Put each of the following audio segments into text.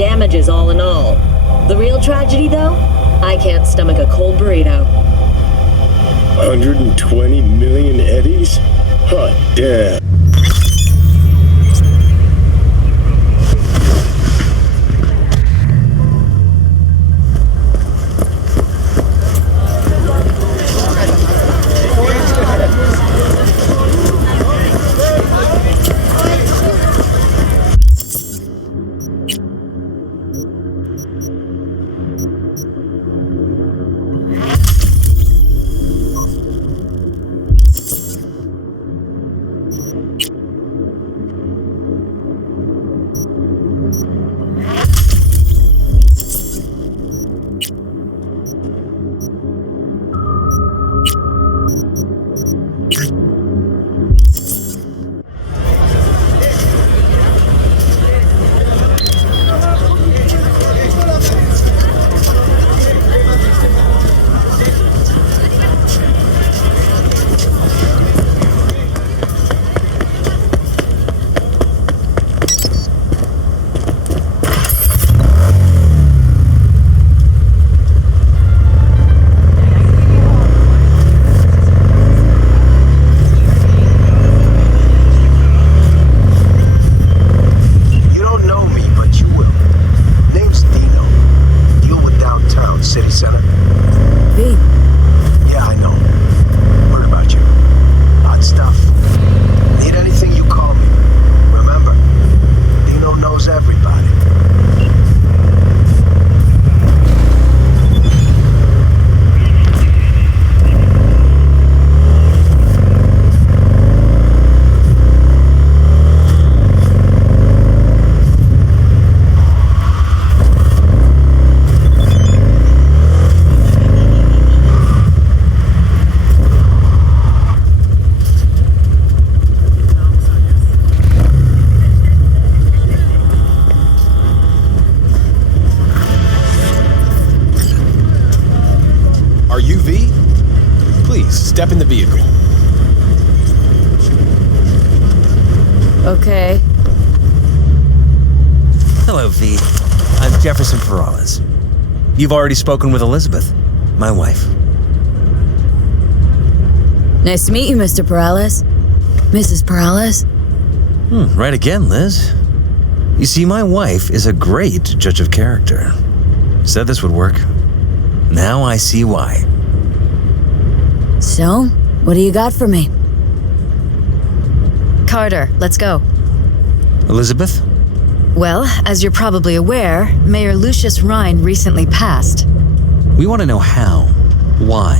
damages all in all. The real tragedy, though? I can't stomach a cold burrito. 120 million eddies? Hot damn. Step in the vehicle. Okay. Hello, V. I'm Jefferson Peralez. You've already spoken with Elizabeth, my wife. Nice to meet you, Mr. Peralez. Mrs. Peralez? Right again, Liz. You see, my wife is a great judge of character. Said this would work. Now I see why. So, what do you got for me? Carter, let's go. Elizabeth? Well, as you're probably aware, Mayor Lucius Rhine recently passed. We want to know how, why,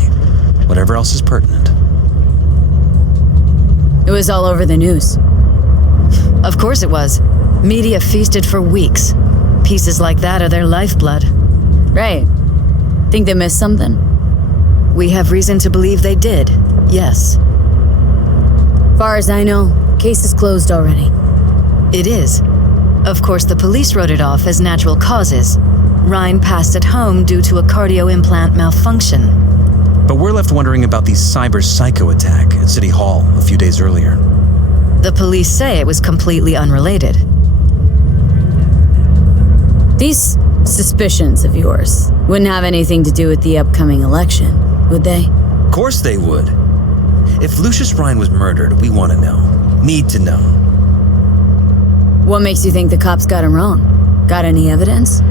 whatever else is pertinent. It was all over the news. Of course it was. Media feasted for weeks. Pieces like that are their lifeblood. Right. Think they missed something? We have reason to believe they did, yes. Far as I know, case is closed already. It is. Of course, the police wrote it off as natural causes. Rhine passed at home due to a cardio implant malfunction. But we're left wondering about the cyber psycho attack at City Hall a few days earlier. The police say it was completely unrelated. These suspicions of yours wouldn't have anything to do with the upcoming election, would they? Of course they would. If Lucius Rhine was murdered, we want to know. Need to know. What makes you think the cops got him wrong? Got any evidence?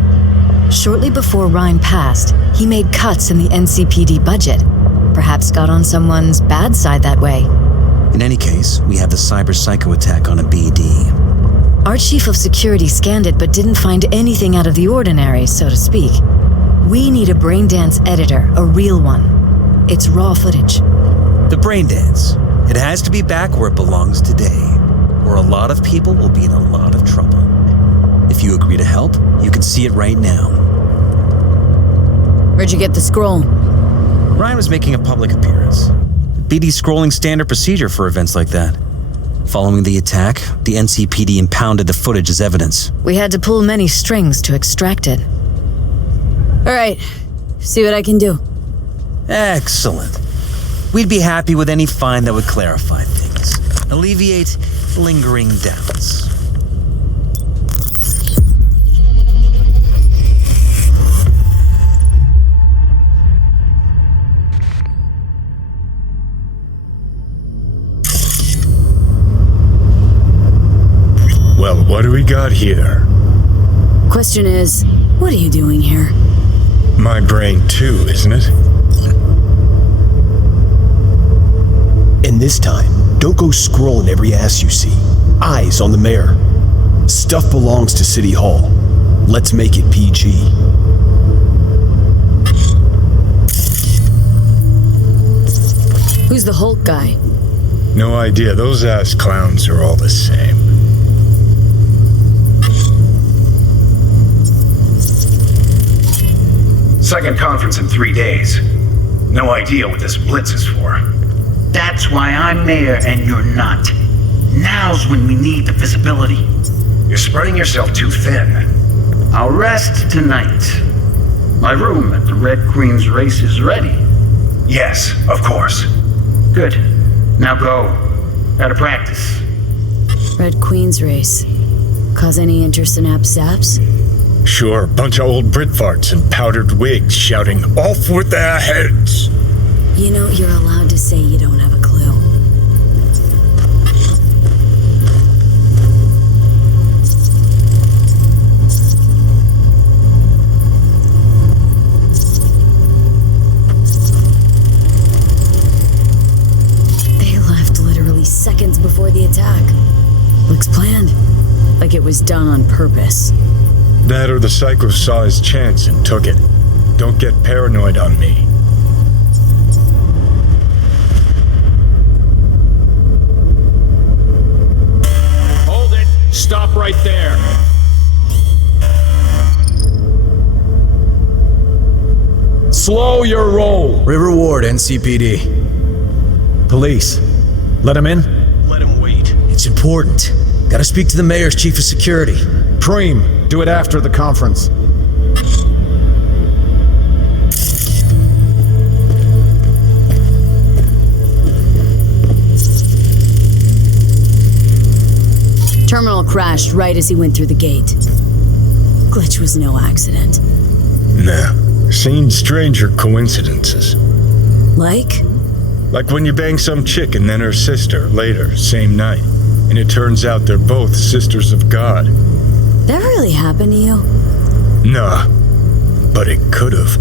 Shortly before Rhine passed, he made cuts in the NCPD budget. Perhaps got on someone's bad side that way. In any case, we have the cyber psycho attack on a BD. Our chief of security scanned it but didn't find anything out of the ordinary, so to speak. We need a braindance editor, a real one. It's raw footage. The braindance. It has to be back where it belongs today, or a lot of people will be in a lot of trouble. If you agree to help, you can see it right now. Where'd you get the scroll? Ryan was making a public appearance. BD scrolling standard procedure for events like that. Following the attack, the NCPD impounded the footage as evidence. We had to pull many strings to extract it. All right, see what I can do. Excellent. We'd be happy with any find that would clarify things, alleviate lingering doubts. not here. Question is, what are you doing here? My brain too, isn't it? And this time, don't go scrolling every ass you see. Eyes on the mayor. Stuff belongs to City Hall. Let's make it PG. Who's the Hulk guy? No idea. Those ass clowns are all the same. Second conference in 3 days. No idea what this blitz is for. That's why I'm mayor and you're not. Now's when we need the visibility. You're spreading yourself too thin. I'll rest tonight. My room at the Red Queen's race is ready. Yes, of course. Good. Now go. Gotta practice. Red Queen's race. Cause any interest in Saps? Sure, bunch of old Brit farts in powdered wigs shouting, "Off with their heads!" You know, you're allowed to say you don't have a clue. They left literally seconds before the attack. Looks planned. Like it was done on purpose. That or the psycho saw his chance and took it. Don't get paranoid on me. Hold it! Stop right there! Slow your roll! River Ward, NCPD. Police. Let him in? Let him wait. It's important. Gotta speak to the mayor's chief of security. Preem, do it after the conference. Terminal crashed right as he went through the gate. Glitch was no accident. Nah, seen stranger coincidences. Like? Like when you bang some chick and then her sister later, same night. And it turns out they're both sisters of God. That really happened to you? Nah, but it could've.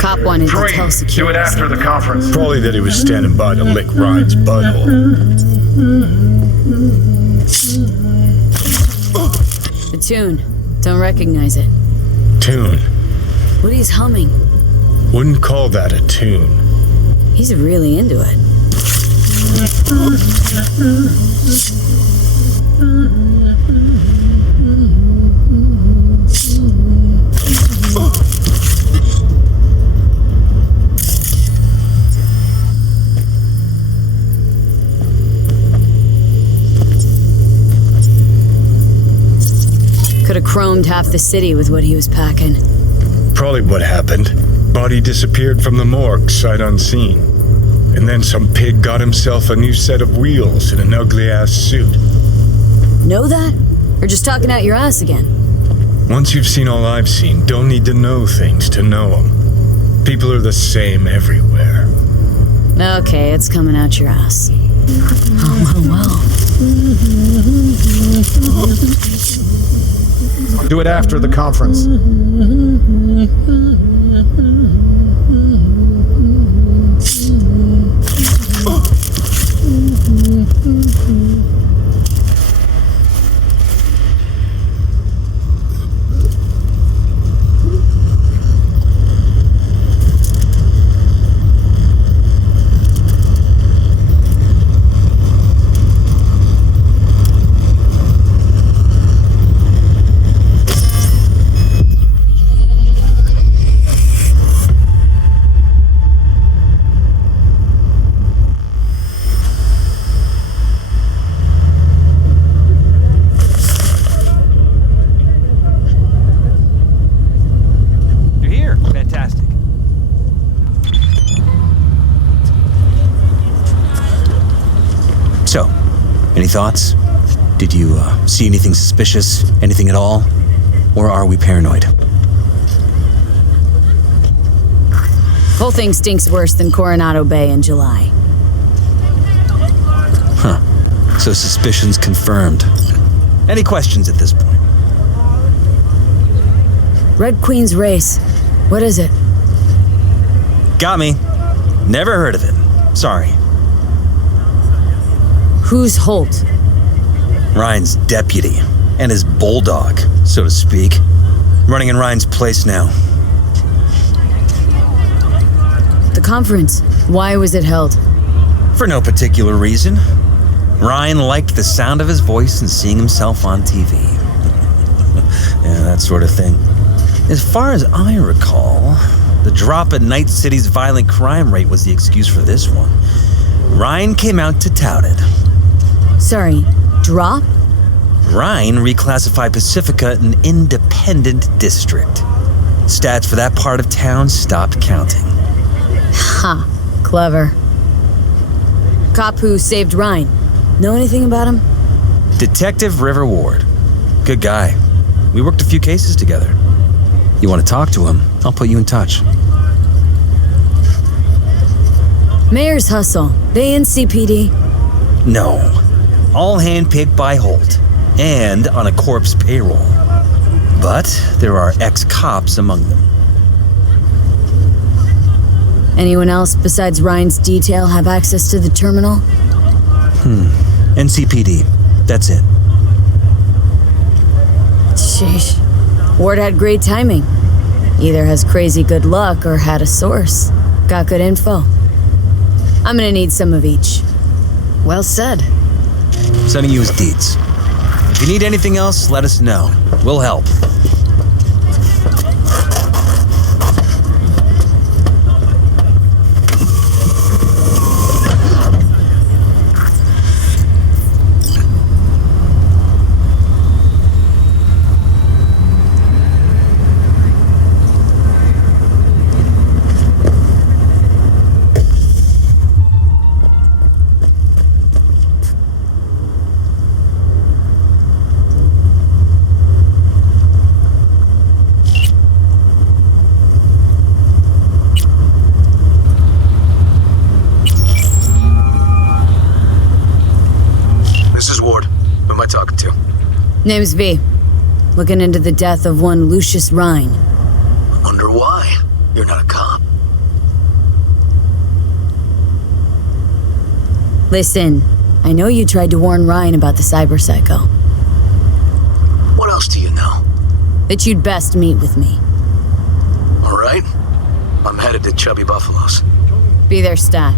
Cop wanted to tell Do security. it after the conference. Probably that he was standing by to lick Ryan's butthole. The tune. Don't recognize it. Tune. What he's humming. Wouldn't call that a tune. He's really into it. Could have chromed half the city with what he was packing. Probably what happened. Body disappeared from the morgue, sight unseen. And then some pig got himself a new set of wheels in an ugly-ass suit. Know that? Or just talking out your ass again? Once you've seen all I've seen, don't need to know things to know them. People are the same everywhere. Okay, it's coming out your ass. Oh, well. Do it after the conference. So, any thoughts? Did you see anything suspicious? Anything at all? Or are we paranoid? Whole thing stinks worse than Coronado Bay in July. So suspicions confirmed. Any questions at this point? Red Queen's race. What is it? Got me. Never heard of it. Sorry. Who's Holt? Ryan's deputy. And his bulldog, so to speak. Running in Ryan's place now. The conference. Why was it held? For no particular reason. Ryan liked the sound of his voice and seeing himself on TV. Yeah, that sort of thing. As far as I recall, the drop in Night City's violent crime rate was the excuse for this one. Ryan came out to tout it. Sorry, drop? Ryan reclassified Pacifica an independent district. Stats for that part of town stopped counting. Ha, clever. Cop who saved Ryan. Know anything about him? Detective River Ward. Good guy. We worked a few cases together. You want to talk to him, I'll put you in touch. Mayor's Hustle. They in CPD? No. All handpicked by Holt. And on a corpse payroll. But there are ex-cops among them. Anyone else besides Ryan's detail have access to the terminal? NCPD. That's it. Sheesh. Ward had great timing. Either has crazy good luck or had a source. Got good info. I'm gonna need some of each. Well said. Sending you his deeds. If you need anything else, let us know. We'll help. Name's V. Looking into the death of one Lucius Rhine. Wonder why? You're not a cop. Listen, I know you tried to warn Ryan about the cyberpsycho. What else do you know? That you'd best meet with me. All right. I'm headed to Chubby Buffalo's. Be there, stat.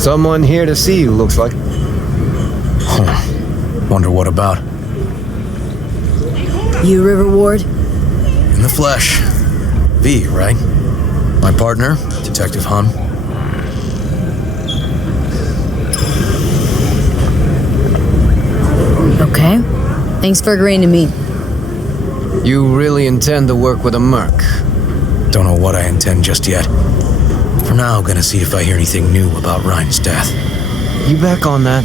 Someone here to see you, looks like. Wonder what about? You, River Ward? In the flesh. V, right? My partner, Detective Han. Okay. Thanks for agreeing to meet. You really intend to work with a merc? Don't know what I intend just yet. For now, gonna see if I hear anything new about Ryan's death. You back on that?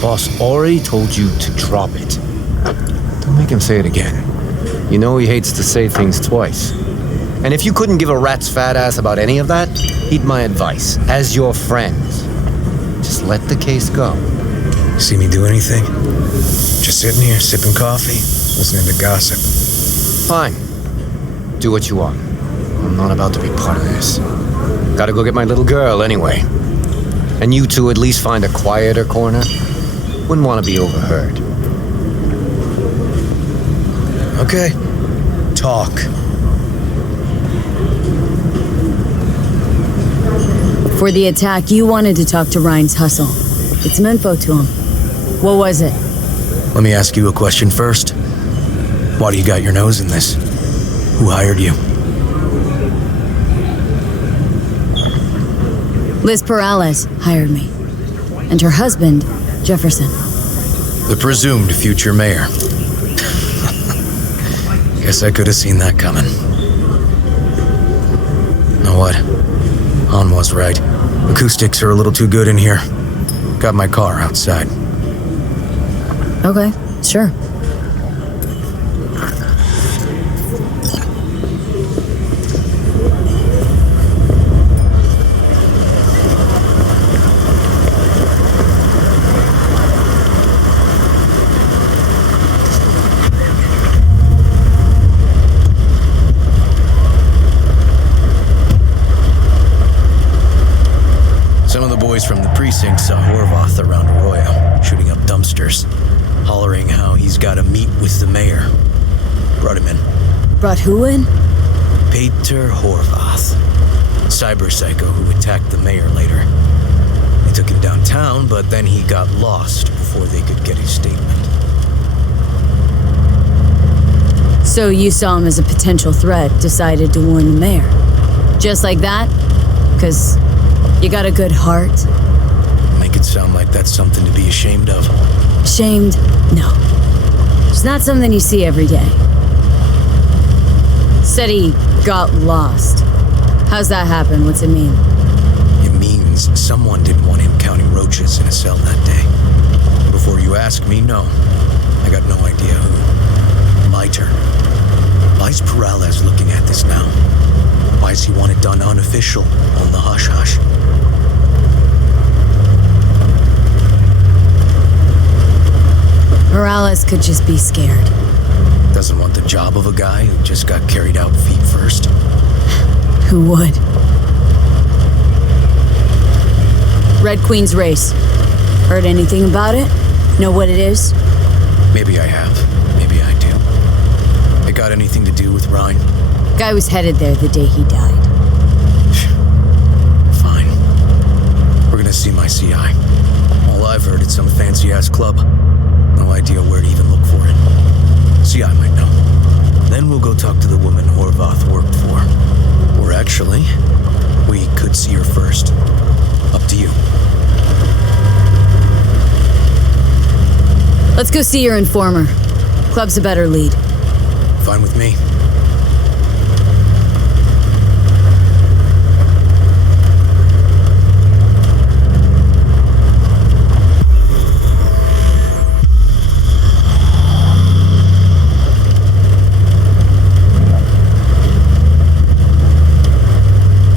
Boss already told you to drop it. Don't make him say it again. You know he hates to say things twice. And if you couldn't give a rat's fat ass about any of that, heed my advice. As your friend, just let the case go. See me do anything? Just sitting here, sipping coffee, listening to gossip. Fine. Do what you want. I'm not about to be part of this. Gotta go get my little girl anyway. And you two at least find a quieter corner. Wouldn't want to be overheard. Okay. Talk. For the attack, you wanted to talk to Ryan's hustle. Get some info to him. What was it? Let me ask you a question first. Why do you got your nose in this? Who hired you? Liz Peralez hired me. And her husband, Jefferson. The presumed future mayor. Guess I could have seen that coming. Know what? Han was right. Acoustics are a little too good in here. Got my car outside. Okay, sure. Some of the boys from the precinct saw Horvath around Arroyo, shooting up dumpsters, hollering how he's got to meet with the mayor. Brought him in. Brought who in? Peter Horvath, cyber psycho who attacked the mayor later. They took him downtown, but then he got lost before they could get his statement. So you saw him as a potential threat, decided to warn the mayor. Just like that? 'Cause you got a good heart? Make it sound like that's something to be ashamed of. Ashamed? No. It's not something you see every day. Said he got lost. How's that happen? What's it mean? It means someone didn't want him counting roaches in a cell that day. Before you ask me, no. I got no idea who. My turn. Why's Peralez looking at this now? Why does he want it done unofficial, on the hush-hush? Peralez could just be scared. Doesn't want the job of a guy who just got carried out feet first. Who would? Red Queen's race. Heard anything about it? Know what it is? Maybe I have. Maybe I do. It got anything to do with Ryan? Guy was headed there the day he died. Fine. We're gonna see my CI. All I've heard, it's some fancy-ass club. No idea where to even look for it. CI might know. Then we'll go talk to the woman Horvath worked for. Or actually, we could see her first. Up to you. Let's go see your informer. Club's a better lead. Fine with me.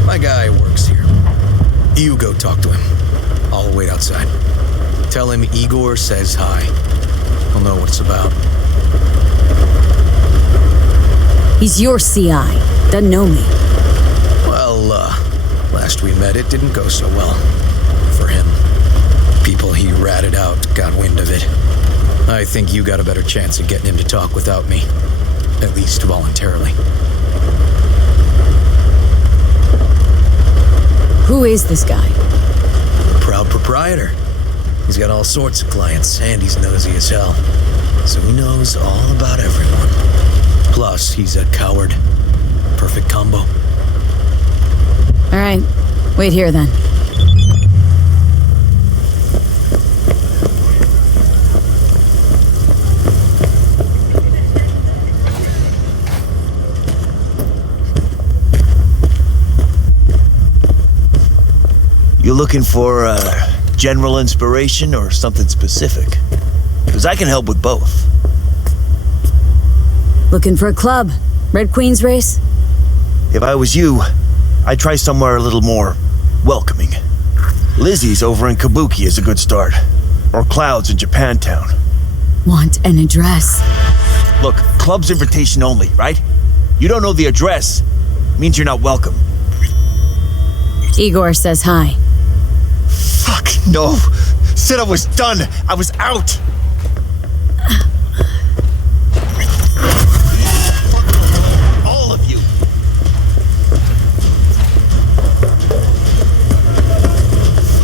My guy works here. You go talk to him. I'll wait outside. Tell him Igor says hi. He'll know what it's about. He's your CI. Doesn't know me. Well, last we met, it didn't go so well. For him. People he ratted out got wind of it. I think you got a better chance of getting him to talk without me. At least voluntarily. Who is this guy? proprietor. He's got all sorts of clients, and he's nosy as hell. So he knows all about everyone. Plus, he's a coward. Perfect combo. All right, wait here then. You looking for general inspiration or something specific? Because I can help with both. Looking for a club? Red Queen's race? If I was you, I'd try somewhere a little more welcoming. Lizzie's over in Kabuki is a good start. Or Clouds in Japantown. Want an address? Look, club's invitation only, right? You don't know the address, means you're not welcome. Igor says hi. Fuck, no. Said I was done. I was out. All of you.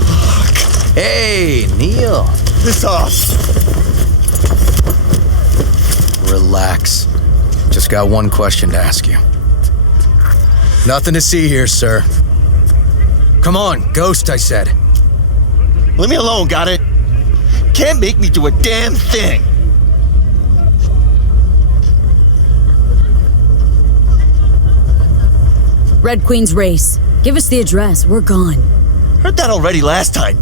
Fuck. Hey, Neil. This off. Relax. Just got one question to ask you. Nothing to see here, sir. Come on, ghost, I said. Leave me alone, got it? Can't make me do a damn thing. Red Queen's race. Give us the address. We're gone. Heard that already last time.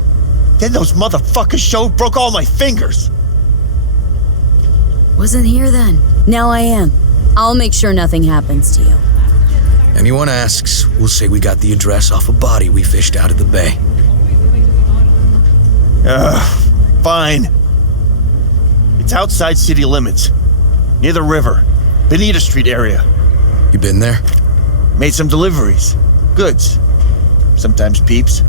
Then those motherfuckers showed, broke all my fingers. Wasn't here then. Now I am. I'll make sure nothing happens to you. Anyone asks, we'll say we got the address off a body we fished out of the bay. Fine. It's outside city limits. Near the river. Bonita Street area. You been there? Made some deliveries. Goods. Sometimes peeps.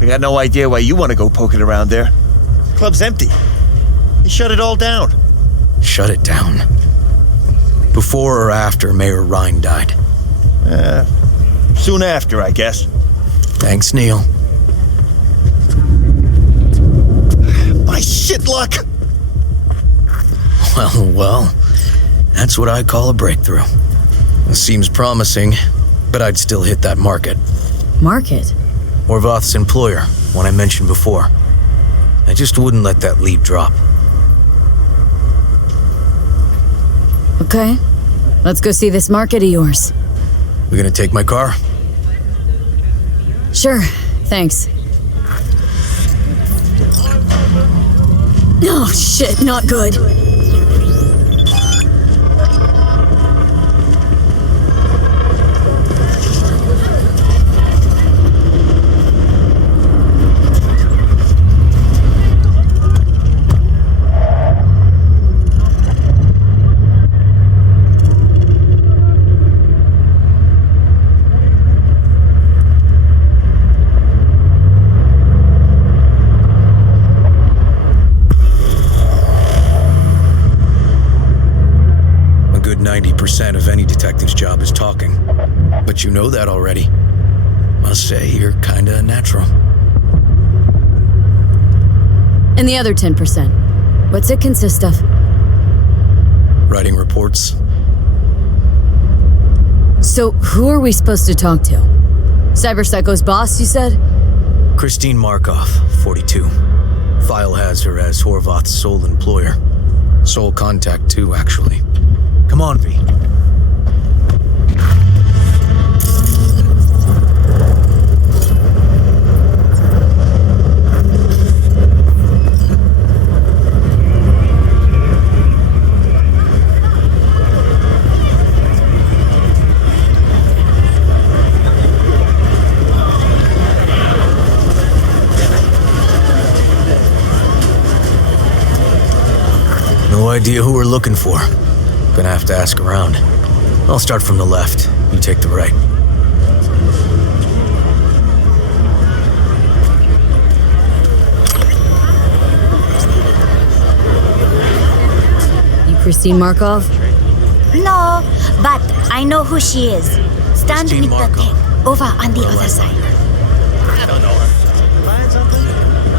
I got no idea why you want to go poking around there. Club's empty. They shut it all down. Shut it down? Before or after Mayor Rhine died? Soon after, I guess. Thanks, Neil. My shit luck! Well, that's what I call a breakthrough. It seems promising, but I'd still hit that market. Market? Horvath's employer, one I mentioned before. I just wouldn't let that lead drop. Okay. Let's go see this market of yours. We gonna take my car? Sure, thanks. Oh shit, not good. Of any detective's job is talking. But you know that already. Must say you're kinda natural. And the other 10%? What's it consist of? Writing reports. So, who are we supposed to talk to? Cyberpsycho's boss, you said? Christine Markov, 42. File has her as Horvath's sole employer. Sole contact, too, actually. Come on, V. No idea who we're looking for. Gonna have to ask around. I'll start from the left. You take the right. You Christine Markov? No, but I know who she is. Stand Christine with Markov. the tank over on the other side. I don't know her. Find something?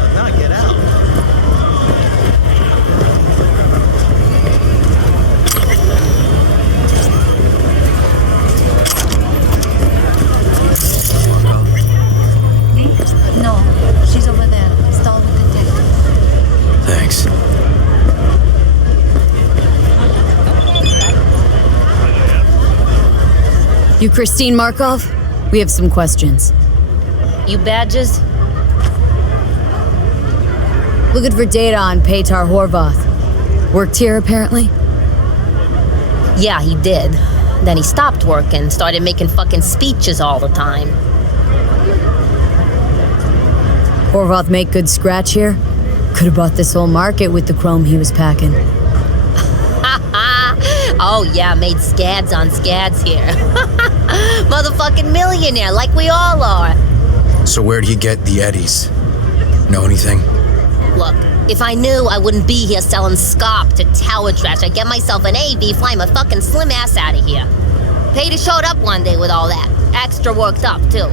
You Christine Markov? We have some questions. You badges? Looking for data on Petar Horvath. Worked here, apparently? Yeah, he did. Then he stopped working, started making fucking speeches all the time. Horvath make good scratch here? Could have bought this whole market with the chrome he was packing. Oh yeah, made scads on scads here. Motherfucking millionaire, like we all are. So where'd he get the eddies? Know anything? Look, if I knew, I wouldn't be here selling scop to tower trash. I'd get myself an AV, fly my fucking slim ass out of here. Peter showed up one day with all that. Extra worked up, too.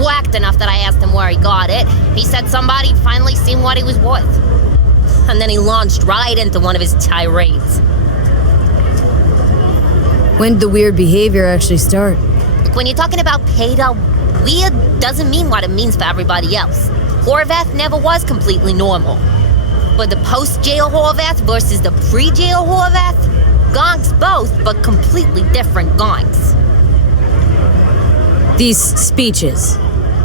Whacked enough that I asked him where he got it. He said somebody'd finally seen what he was worth. And then he launched right into one of his tirades. When did the weird behavior actually start? When you're talking about Peter, weird doesn't mean what it means for everybody else. Horvath never was completely normal. But the post-jail Horvath versus the pre-jail Horvath? Gonks both, but completely different gonks. These speeches,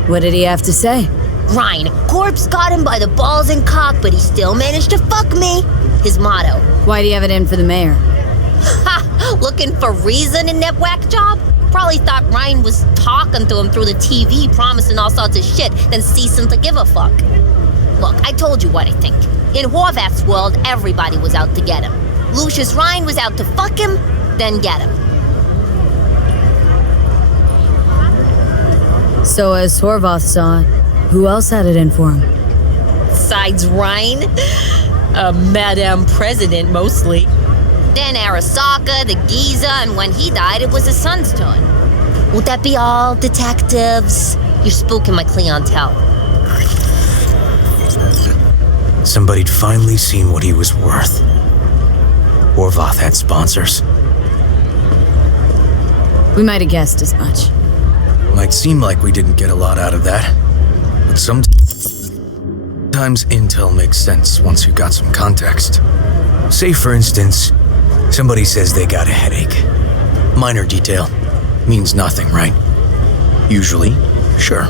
what did he have to say? Ryan, corpse got him by the balls and cock, but he still managed to fuck me. His motto. Why do you have it in for the mayor? Ha! Looking for reason in that whack job? Probably thought Ryan was talking to him through the TV, promising all sorts of shit, then ceasing to give a fuck. Look, I told you what I think. In Horvath's world, everybody was out to get him. Lucius Ryan was out to fuck him, then get him. So as Horvath saw it, who else had it in for him? Besides Ryan? Madame President, mostly. Then Arasaka, the Giza, and when he died, it was his son's turn. Would that be all, detectives? You're spooking my clientele. Somebody'd finally seen what he was worth. Horvath had sponsors. We might have guessed as much. Might seem like we didn't get a lot out of that, but sometimes intel makes sense once you got some context. Say, for instance, somebody says they got a headache. Minor detail. Means nothing, right? Usually, sure.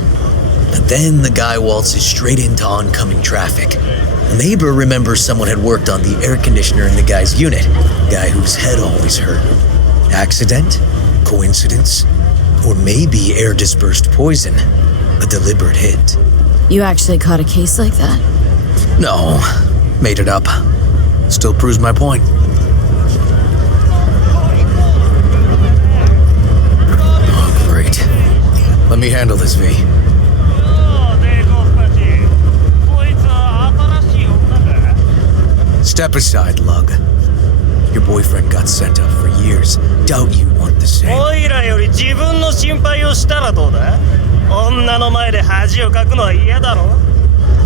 But then the guy waltzes straight into oncoming traffic. A neighbor remembers someone had worked on the air conditioner in the guy's unit. Guy whose head always hurt. Accident? Coincidence? Or maybe air-dispersed poison. A deliberate hit. You actually caught a case like that? No. Made it up. Still proves my point. Oh, great. Let me handle this, V. Step aside, lug. Your boyfriend got sent up for years. Doubt you want the same. おいらより自分の心配をしたらどうだ？女の前で恥をかくのは嫌だろ？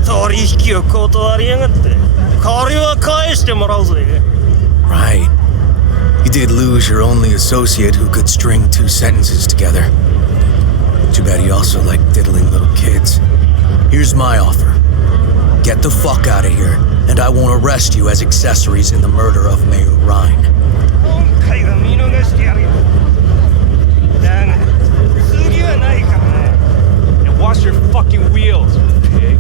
取引を断りやがって。借りは返してもらうぜ。 Right. You did lose your only associate who could string two sentences together. Too bad you also like diddling little kids. Here's my offer. Get the fuck out of here, and I won't arrest you as accessories in the murder of Mayor Ryan. 今回は見逃してやるよ。だが、次はないからね。And wash your fucking wheels, pig.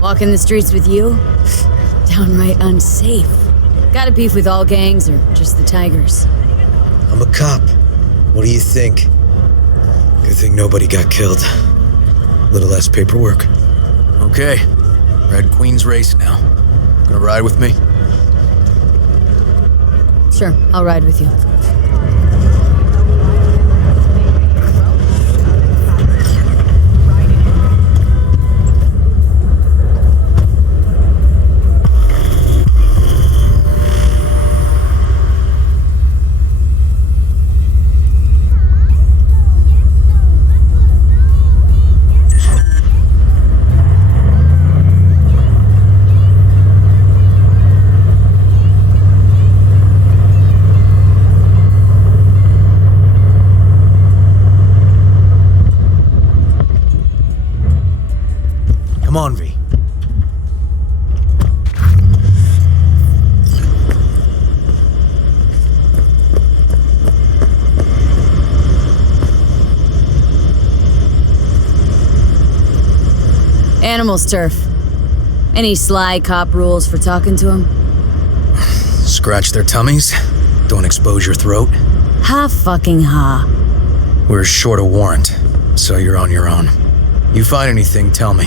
Walking the streets with you? Downright unsafe. Got a beef with all gangs or just the Tigers? I'm a cop. What do you think? Good thing nobody got killed. Little less paperwork. Okay. Red Queen's race now. Gonna ride with me? Sure, I'll ride with you. Animal's turf. Any sly cop rules for talking to him? Scratch their tummies. Don't expose your throat. Ha fucking ha. We're short a warrant, so you're on your own. You find anything, tell me.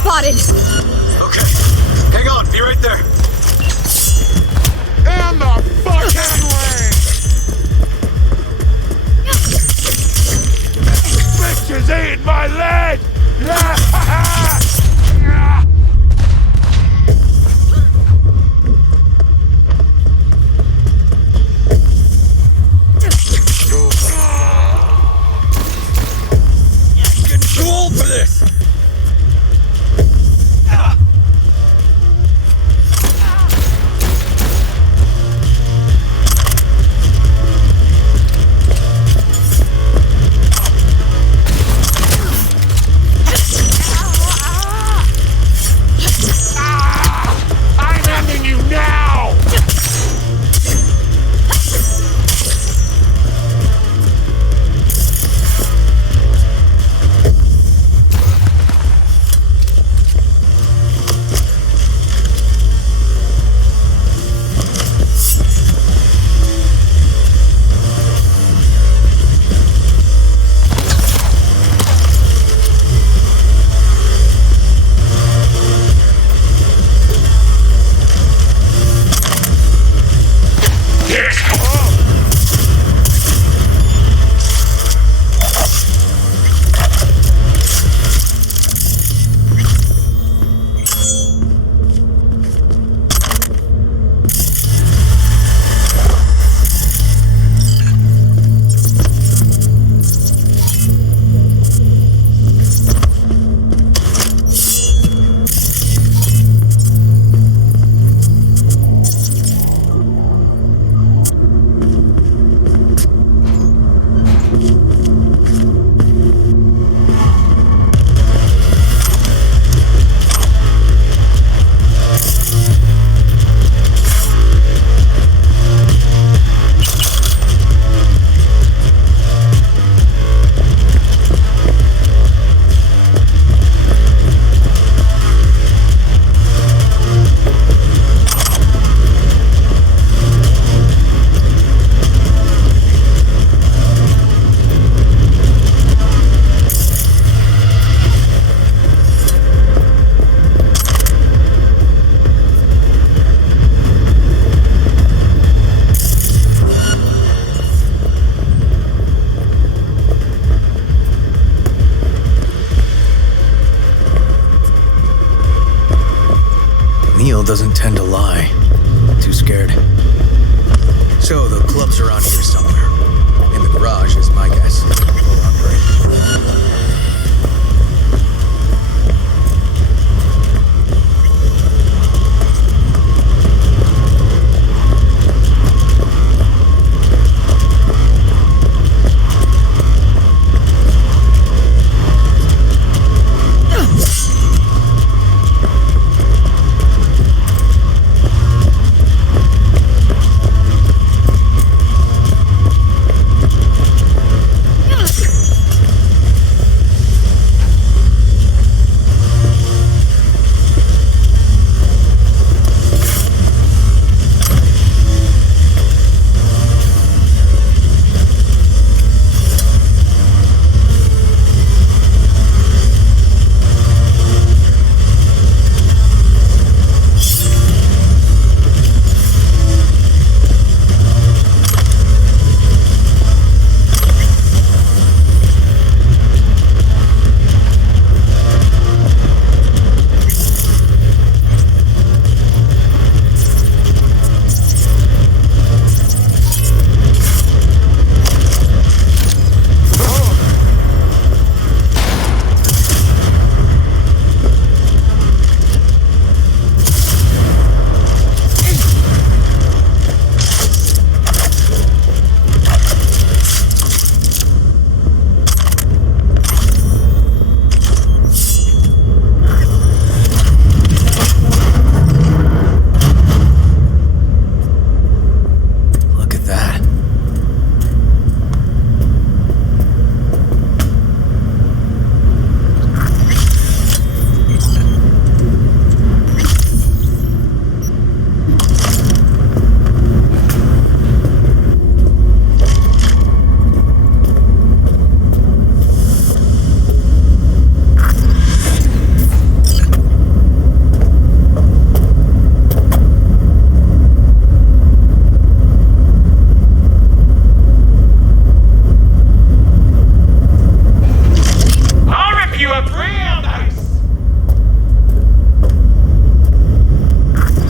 spotted! Okay. Hang on, be right there. In the fucking way! Bitches ate my leg! Too old for this!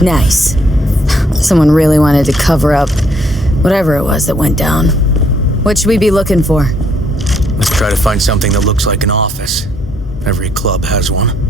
Nice. Someone really wanted to cover up whatever it was that went down. What should we be looking for? Let's try to find something that looks like an office. Every club has one.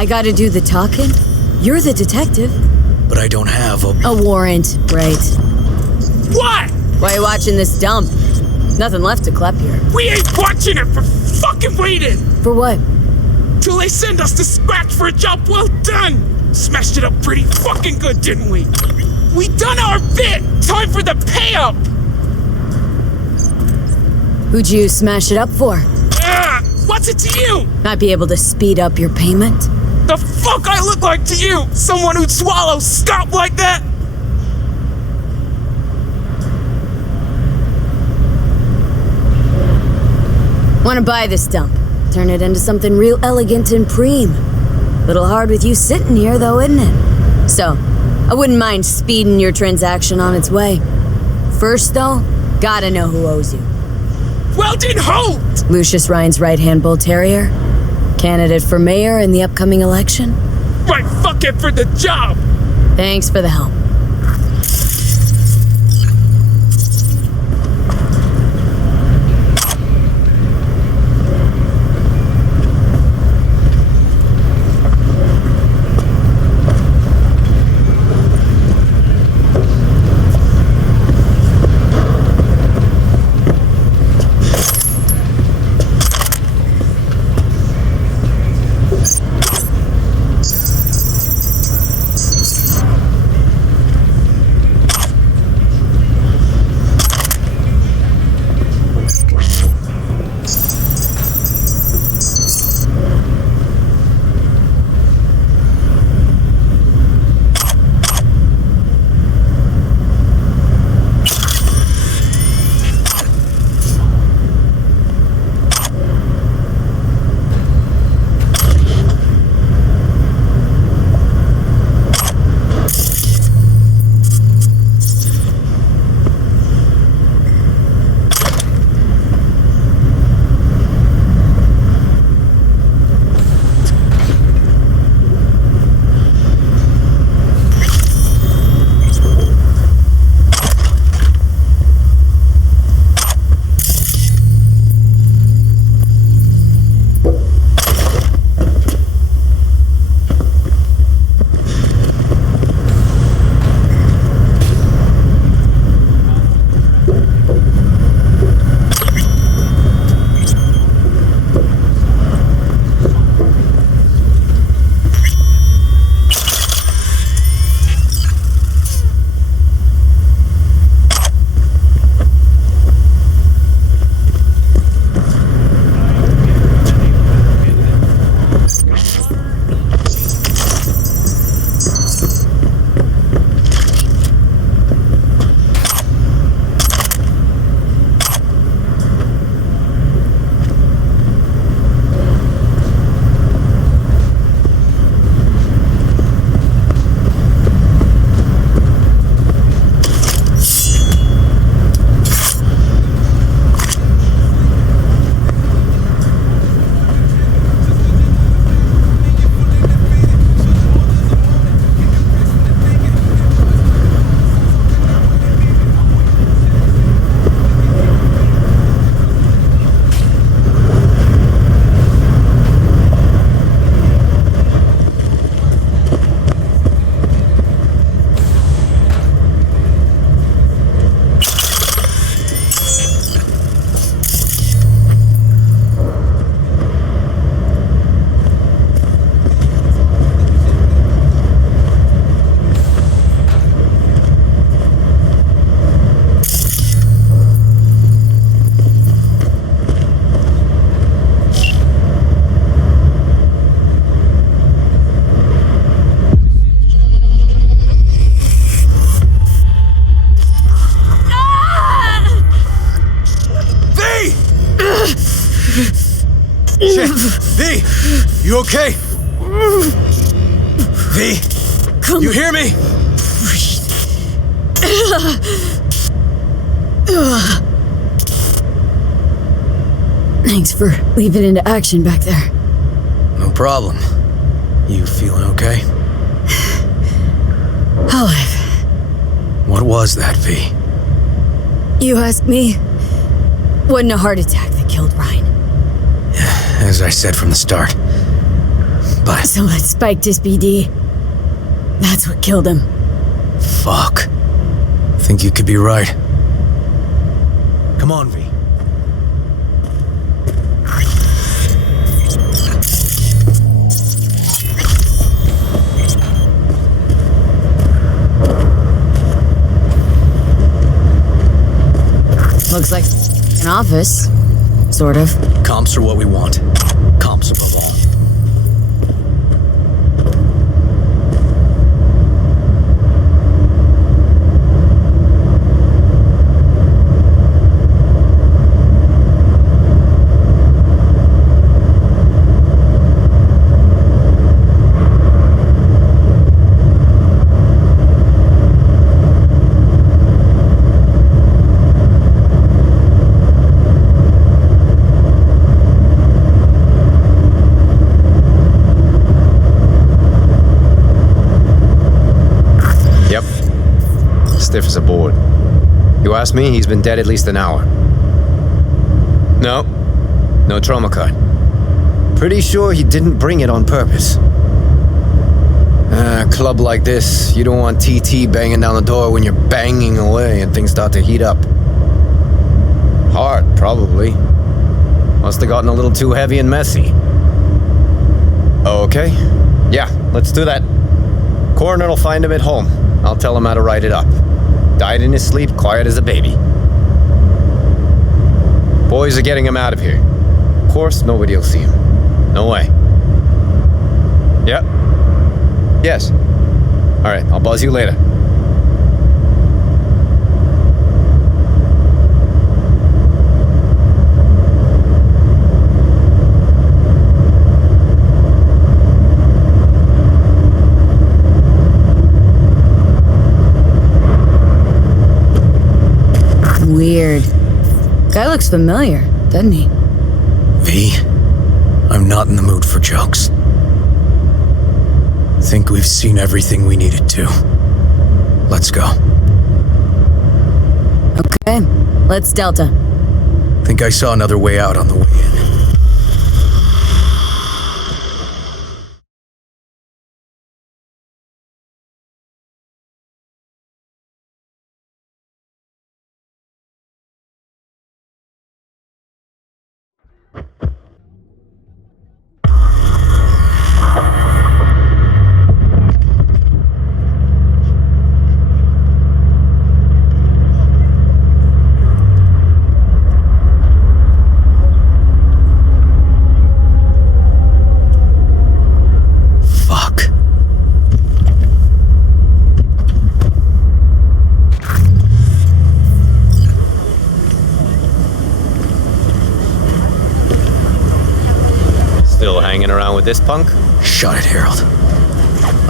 I gotta do the talking? You're the detective. But I don't have a warrant, right? What? Why are you watching this dump? Nothing left to collect here. We ain't watching it, for fucking waiting! For what? Till they send us to scratch for a job well done! Smashed it up pretty fucking good, didn't we? We done our bit! Time for the pay-up! Who'd you smash it up for? What's it to you? Might be able to speed up your payment? The fuck I look like to you? Someone who'd swallow scalp like that? Wanna buy this dump? Turn it into something real elegant and preem. Little hard with you sitting here though, isn't it? So, I wouldn't mind speeding your transaction on its way. First though, gotta know who owes you. Weldon Holt! Lucius Ryan's right-hand bull terrier. Candidate for mayor in the upcoming election. Right fucking for the job! Thanks for the help. Shit! V! You okay? V! You hear me? Thanks for leaving into action back there. No problem. You feeling okay? Alive. What was that, V? You ask me? Wasn't a heart attack that killed Ryan. As I said from the start. But... So that spiked his BD. That's what killed him. Fuck. Think you could be right. Come on, V. Looks like an office. Sort of. Comps are what we want. Comps above all. Stiff as a board. You ask me, he's been dead at least an hour. No trauma card. Pretty sure he didn't bring it on purpose. A club like this, you don't want TT banging down the door when you're banging away and things start to heat up. Hard, probably. Must have gotten a little too heavy and messy. Okay. Yeah, let's do that. Coroner will find him at home. I'll tell him how to write it up. Died in his sleep, quiet as a baby. Boys are getting him out of here. Of course, nobody will see him. No way. Yep. Yes. All right, I'll buzz you later. Weird. Guy looks familiar, doesn't he? V, I'm not in the mood for jokes. Think we've seen everything we needed to. Let's go. Okay, let's Delta. Think I saw another way out on the way in. With this punk? Shut it, Harold.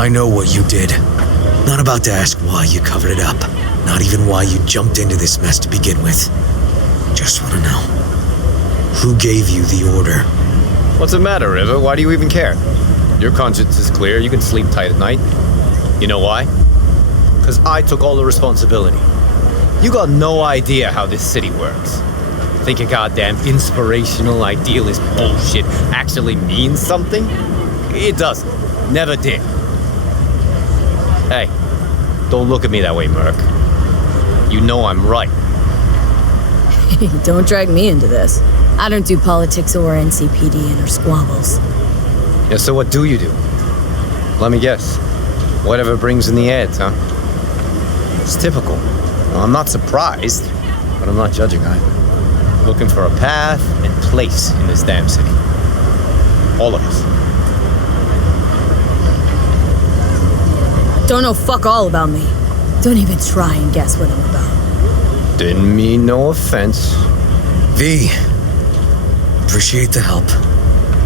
I know what you did. Not about to ask why you covered it up. Not even why you jumped into this mess to begin with. Just want to know. Who gave you the order? What's the matter, River? Why do you even care? Your conscience is clear. You can sleep tight at night. You know why? Because I took all the responsibility. You got no idea how this city works. Think your goddamn inspirational, idealist bullshit actually means something? It doesn't. Never did. Hey, don't look at me that way, Merc. You know I'm right. Don't drag me into this. I don't do politics or NCPD and her squabbles. Yeah, so what do you do? Let me guess. Whatever brings in the ads, huh? It's typical. Well, I'm not surprised, but I'm not judging either. Looking for a path and place in this damn city. All of us. Don't know fuck all about me. Don't even try and guess what I'm about. Didn't mean no offense. V, appreciate the help,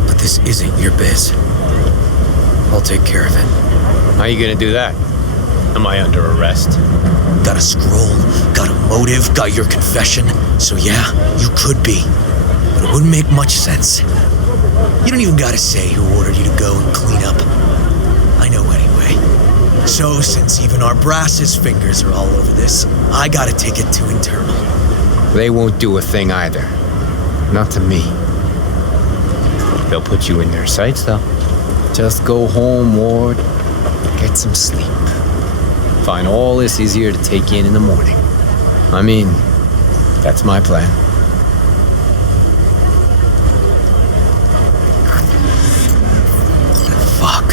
but this isn't your biz. I'll take care of it. How you gonna do that? Am I under arrest? Got a scroll, got a motive, got your confession. So yeah, you could be. But it wouldn't make much sense. You don't even gotta say who ordered you to go and clean up. I know anyway. So since even our brass's fingers are all over this, I gotta take it to internal. They won't do a thing either. Not to me. They'll put you in their sights, though. Just go home, Ward. Get some sleep. Find all this easier to take in the morning. I mean, that's my plan. Fuck.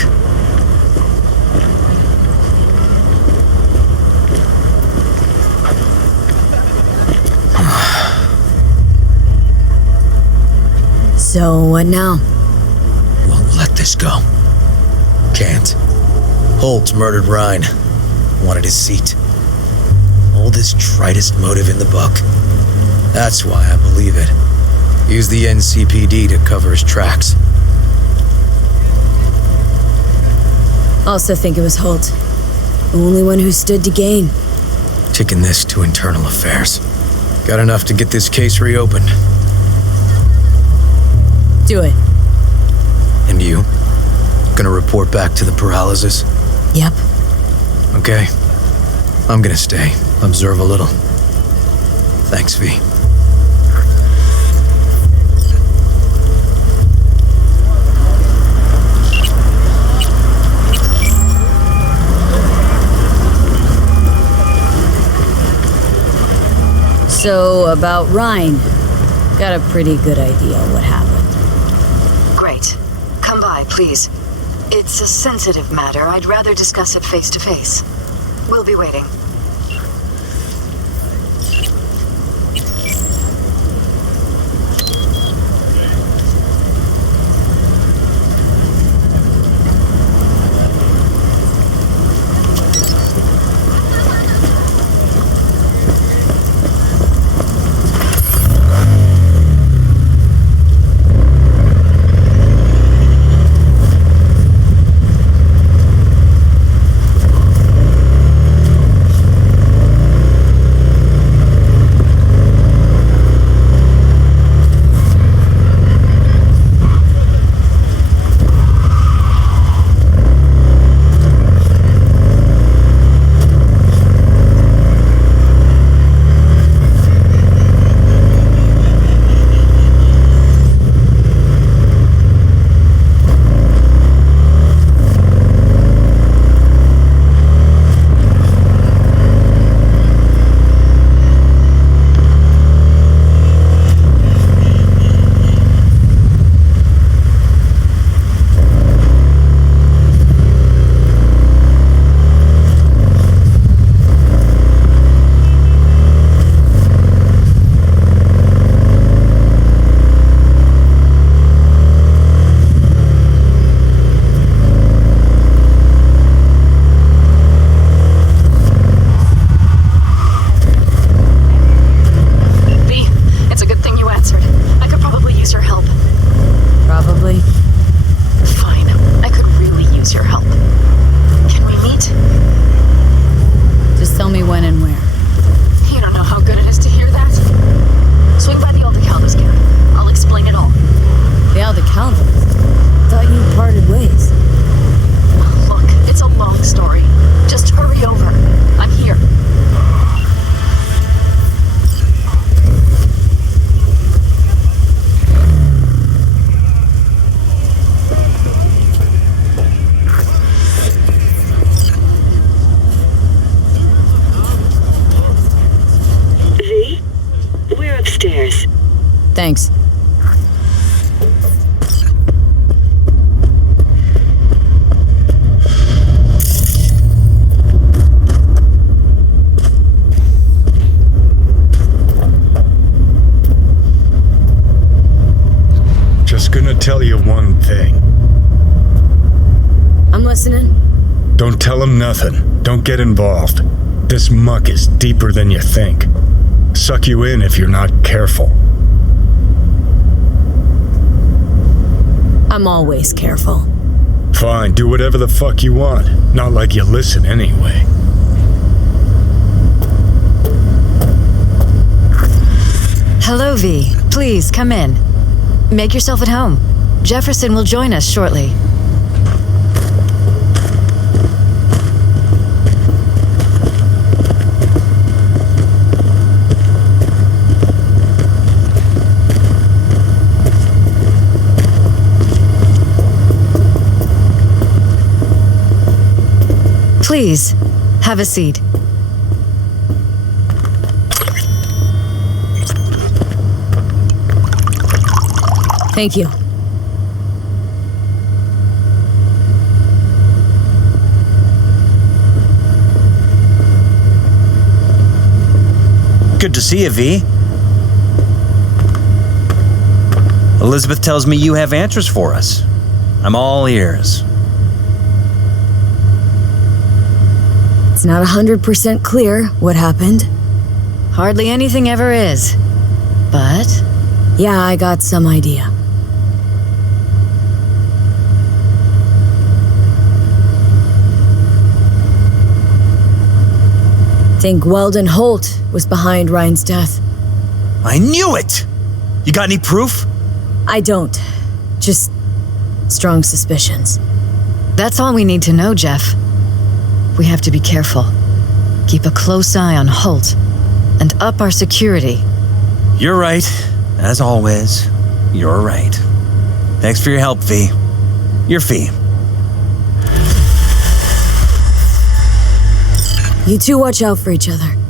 So, what now? Won't let this go. Can't. Holtz murdered Ryan. Wanted his seat. Oldest, tritest motive in the book. That's why I believe it. Use the NCPD to cover his tracks. Also think it was Holt. The only one who stood to gain. Taking this to internal affairs. Got enough to get this case reopened. Do it. And you? Gonna report back to the Peralezes? Yep. Okay. I'm gonna stay. Observe a little. Thanks, V. So, about Ryan. Got a pretty good idea what happened. Great. Come by, please. It's a sensitive matter. I'd rather discuss it face to face. We'll be waiting. Thanks. Just gonna tell you one thing. I'm listening. Don't tell him nothing. Don't get involved. This muck is deeper than you think. Suck you in if you're not careful. I'm always careful. Fine, do whatever the fuck you want. Not like you listen anyway. Hello, V. Please, come in. Make yourself at home. Jefferson will join us shortly. Please, have a seat. Thank you. Good to see you, V. Elizabeth tells me you have answers for us. I'm all ears. It's not 100% clear what happened. Hardly anything ever is. But... yeah, I got some idea. Think Weldon Holt was behind Ryan's death. I knew it! You got any proof? I don't. Just strong suspicions. That's all we need to know, Jeff. We have to be careful. Keep a close eye on Holt, and up our security. You're right. As always, you're right. Thanks for your help, V. Your fee. You two watch out for each other.